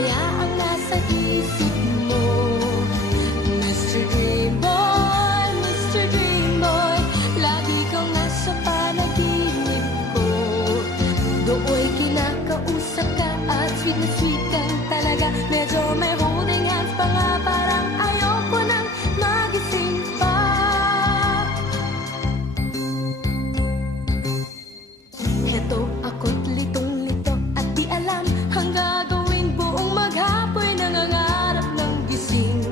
kaya ang nasa isip mo? Mr. Dream Boy, Mr. Dream Boy, lagi kang nasa panaginip ko. Dooy kinakausap ka at sweet na sweet kang talaga. Medyo may holding hands pa nga, parang ayoko nang magising pa. Heto ako't litong-lito at di alam ang gagawin. Buong maghapon nangangarap ng gising.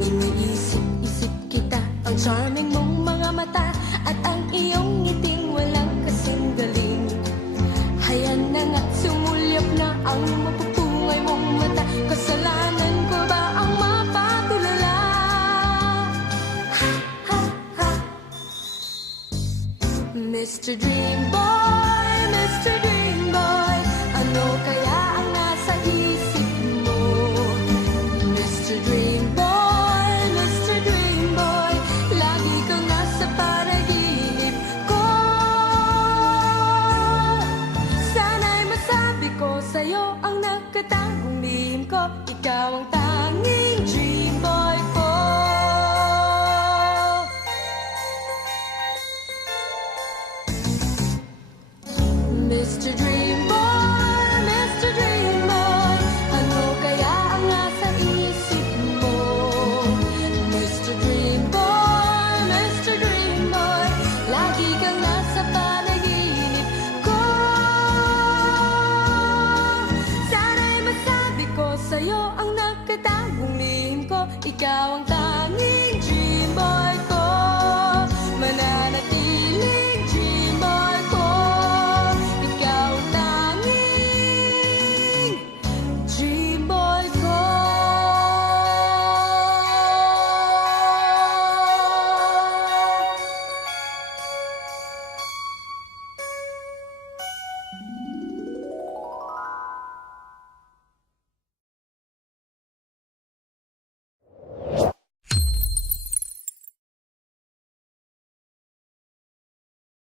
Iniisip-isip kita, ang charming mong mga mata at ang iyong ngiting walang kasing galing. Hayan na nga't sumulyap na ang mapupungay mong mata. Kasalanan ko ba ang mapatulala? Ha, ha, ha. Mr. Dream Boy, Mr. Dream Boy, ano kaya ang nasa isip mo? Mr. Dream Boy, Mr. Dream Boy, lagi kang nasa panaginip ko. Sana'y masabi ko sa'yo ang nakatagong lihim ko. Ikaw ang tanging dream boy ko. Mr. Dream Boy, Mr. Dream Boy, ano kaya ang nasa isip mo? Mr. Dream Boy, Mr. Dream Boy, lagi kang nasa panaginip ko. Sana'y masabi ko sa'yo ang nakatagong lihim ko. Ikaw ang